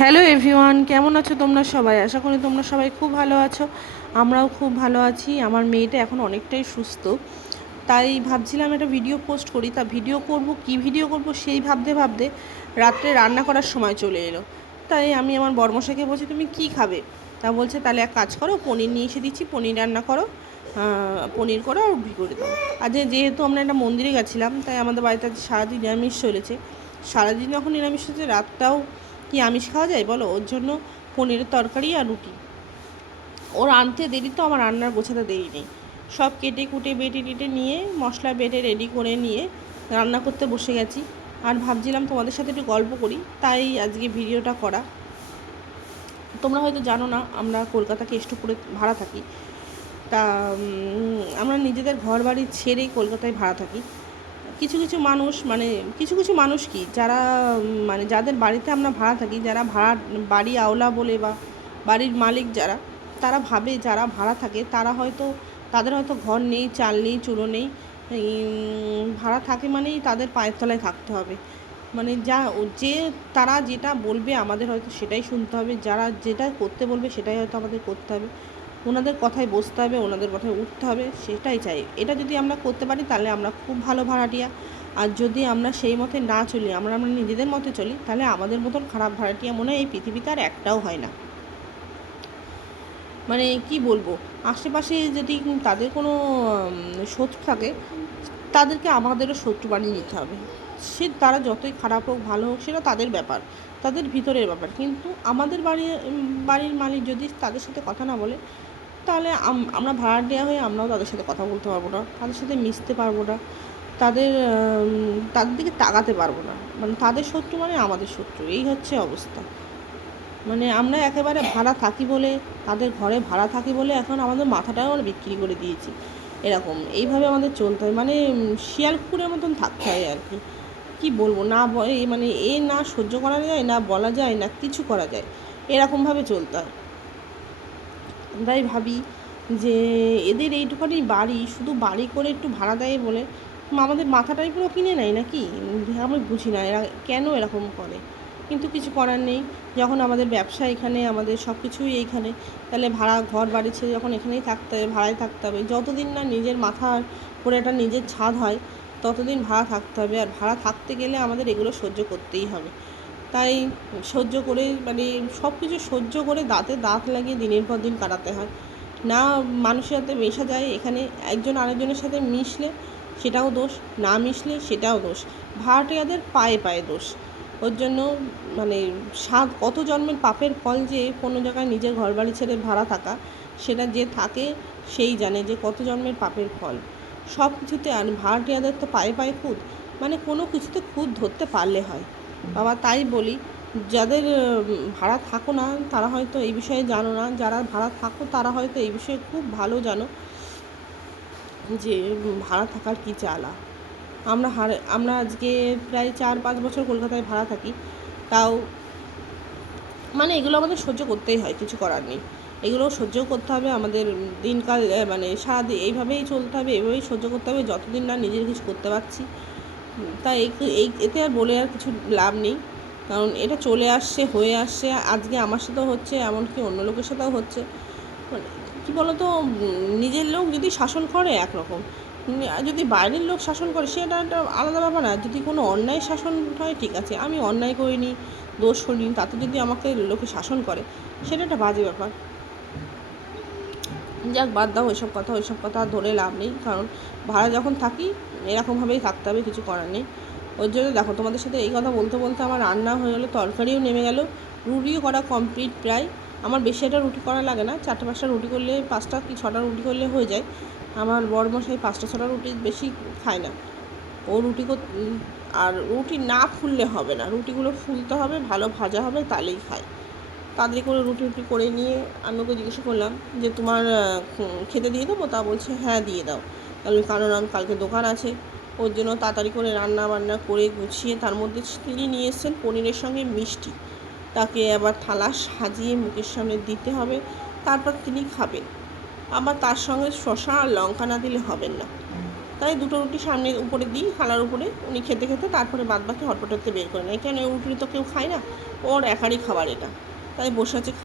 Hello everyone, কেমন আছো তোমরা সবাই? আশা করি তোমরা সবাই খুব ভালো আছো। আমরাও খুব ভালো আছি। আমার মেয়েটা এখন অনেকটাই সুস্থ। তাই ভাবছিলাম একটা ভিডিও পোস্ট করি। তা ভিডিও করব, কি ভিডিও করব সেই ভাবতে ভাবতে রাত্রে রান্না করার সময় চলে এলো। তাই আমি আমার বর্মশাকে বলছি, তুমি কি খাবে? তা বলছে, তাহলে এক কাজ করো, পনির নিয়ে এসে দিচ্ছি, পনির রান্না করো পনির করো আর রুটি করে দাও। আর যেহেতু আমরা একটা মন্দিরে গেছিলাম, তাই আমাদের বাড়িতে সারাদিন নিরামিষ চলেছে। সারাদিন যখন নিরামিষ চলেছে রাতটাও কি আমিষ খাওয়া যায়? বলো, ওর জন্য পনিরের তরকারি আর রুটি। ওর আনতে দেরি তো, আমার রান্নার গোছাতে দেরি নেই। সব কেটে কুটে বেটে টেটে নিয়ে, মশলা বেটে রেডি করে নিয়ে রান্না করতে বসে গেছি। আর ভাবছিলাম তোমাদের সাথে একটু গল্প করি, তাই আজকে ভিডিওটা করা। তোমরা হয়তো জানো না, আমরা কলকাতা কেষ্টপুরে ভাড়া থাকি। তা আমরা নিজেদের ঘর বাড়ি ছেড়েই কলকাতায় ভাড়া থাকি। কিছু কিছু মানুষ মানে কিছু কিছু মানুষ কি, যারা মানে যাদের বাড়িতে আমরা ভাড়া থাকি, যারা ভাড়া বাড়ি আওলা বলে বা বাড়ির মালিক যারা, তারা ভাবে যারা ভাড়া থাকে, তারা হয়তো, তাদের হয়তো ঘর নেই, চাল নেই, চুলো নেই ভাড়া থাকে মানেই তাদের পায়ের তলায় থাকতে হবে। মানে যা যে তারা যেটা বলবে আমাদের হয়তো সেটাই শুনতে হবে, যারা যেটা করতে বলবে সেটাই হয়তো আমাদের করতে হবে। ওনাদের কথায় বসতে হবে, ওনাদের কথায় উঠতে হবে, সেটাই চাই। এটা যদি আমরা করতে পারি, তাহলে আমরা খুব ভালো ভাড়াটিয়া। আর যদি আমরা সেই মতে না চলি, আমরা আমরা নিজেদের মতে চলি, তাহলে আমাদের মতন খারাপ ভাড়াটিয়া মনে হয় এই পৃথিবীতে আর একটাও হয় না। মানে কি বলব? আশেপাশে যদি তাদের কোনো শত্রু থাকে, তাদেরকে আমাদেরও শত্রু বানিয়ে নিতে হবে। সে, তারা যতই খারাপ হোক, ভালো হোক, সেটা তাদের ব্যাপার, তাদের ভিতরের ব্যাপার। কিন্তু আমাদের বাড়ি বাড়ির মালিক যদি তাদের সাথে কথা না বলে তাহলে আমরা ভাড়া দেওয়া হয়ে আমরাও তাদের সাথে কথা বলতে পারব না, তাদের সাথে মিশতে পারব না, তাদের তাদের দিকে তাকাতে পারব না মানে তাদের শত্রু মানে আমাদের শত্রু, এই হচ্ছে অবস্থা। মানে আমরা একেবারে ভাড়া থাকি বলে, তাদের ঘরে ভাড়া থাকি বলে এখন আমাদের মাথাটাও আমরা বিক্রি করে দিয়েছি, এরকম, এইভাবে আমাদের চলতে হয় মানে শিয়াল কুকুরের মতন থাকতে হয় আর কি। কী বলব, না মানে এ না সহ্য করা যায়, না বলা যায়, না কিছু করা যায়, এরকমভাবে চলতে হয়। তাই ভাবি যে এদের এইটুখানি বাড়ি, শুধু বাড়ি করে একটু ভাড়া দেয় বলে আমাদের মাথাটাই পুরো কিনে নেয় নাকি? আমি বুঝি না, এরা কেন এরকম করে? কিন্তু কিছু করার নেই। যখন আমাদের ব্যবসা এখানে, আমাদের সব কিছুই এইখানে, তাহলে ভাড়া, ঘর, বাড়ি ছেড়ে যখন এখানেই থাকতে হবে, ভাড়ায় থাকতে হবে, যতদিন না নিজের মাথার করে একটা নিজের ছাদ হয়, ততদিন ভাড়া থাকতে হবে। আর ভাড়া থাকতে গেলে আমাদের এগুলো সহ্য করতেই হবে। তাই সহ্য করে মানে সব কিছু সহ্য করে দাঁতে দাঁত লাগিয়ে দিনের পর দিন কাটাতে হয়। না মানুষের সাথে মেশা যায়, এখানে একজন আরেকজনের সাথে মিশলে সেটাও দোষ, না মিশলে সেটাও দোষ। ভাড়াটিয়াদের পায়ে পায়ে দোষ। ওর জন্য মানে সাত, কত জন্মের পাপের ফল যে কোনো জায়গায় নিজের ঘর বাড়ি ছেড়ে ভাড়া থাকা, সেটা যে থাকে সেই জানে যে কত জন্মের পাপের ফল। সব কিছুতে আর ভাড়াটিয়াদের তো পায়ে পায়ে খুদ মানে কোনো কিছুতে খুদ ধরতে পারলে হয়। বাবা, তাই বলি, যাদের ভাড়া থাকো না, তারা হয়তো এই বিষয়ে জানো না। যারা ভাড়া থাকো, তারা হয়তো এই বিষয়ে খুব ভালো জানো যে ভাড়া থাকার কী চালা। আমরা হারে, আমরা আজকে প্রায় চার, পাঁচ বছর কলকাতায় ভাড়া থাকি। তাও মানে এগুলো আমাদের সহ্য করতেই হয়, কিছু করার নেই। এগুলো সহ্য করতে হবে আমাদের দিনকাল মানে সারাদিন, এইভাবেই চলতে হবে এইভাবেই সহ্য করতে হবে, যতদিন না নিজের কিছু করতে পারছি। তাই এই এতে আর বলে আর কিছু লাভ নেই। কারণ এটা চলে আসছে, হয়ে আসছে, আজকে আমার সাথেও হচ্ছে, এমনকি অন্য লোকের সাথেও হচ্ছে। মানে কী বলতো, নিজের লোক যদি শাসন করে একরকম যদি বাইরের লোক শাসন করে সেটা একটা আলাদা ব্যাপার না। যদি কোনো অন্যায় শাসন হয়, ঠিক আছে, আমি অন্যায় করিনি, দোষ করিনি, তাতে যদি আমাকে লোকে শাসন করে, সেটা একটা বাজে ব্যাপার। যাক, বাদ দাও, ওইসব কথা ওইসব কথা ধরে লাভ নেই। কারণ ভাড়া যখন থাকি, এরকমভাবেই থাকতে হবে, কিছু করার নেই। ওর জন্য দেখো, তোমাদের সাথে এই কথা বলতে বলতে আমার রান্না হয়ে গেলো, তরকারিও নেমে গেল, রুটিও করা কমপ্লিট প্রায়। আমার বেশি একটা রুটি করা লাগে না, চারটে পাঁচটা রুটি করলে, পাঁচটা কি ছটা রুটি করলে হয়ে যায়। আমার বড় মশাই পাঁচটা ছটা রুটি বেশি খায় না। ও রুটি আর রুটি না ফুললে হবে না। রুটিগুলো ফুলতে হবে, ভালো ভাজা হবে, তাহলেই খায়। তাড়াতাড়ি করে রুটি রুটি করে নিয়ে আমি ওকে জিজ্ঞাসা করলাম যে, তোমার খেতে দিয়ে দেবো? তা বলছে হ্যাঁ দিয়ে দাও। তাহলে কারণ, আমি কালকে দোকান আছে। ওর জন্য তাড়াতাড়ি করে রান্না বান্না করে গুছিয়ে তার মধ্যে তিনি নিয়ে এসেছেন পনিরের সঙ্গে মিষ্টি। তাকে আবার থালা সাজিয়ে মুখের সামনে দিতে হবে, তারপর তিনি খাবেন। আবার তার সঙ্গে শশা আর লঙ্কা না দিলে হবেন না। তাই দুটো রুটি সামনে উপরে দিই, থালার উপরে। উনি খেতে খেতে তারপরে বাদ বাকি হটপটেতে বের করে নেয়। কেন ওই রুটি তো কেউ খায় না? ওর একারই খাবার এটা। তাই বসে আছে।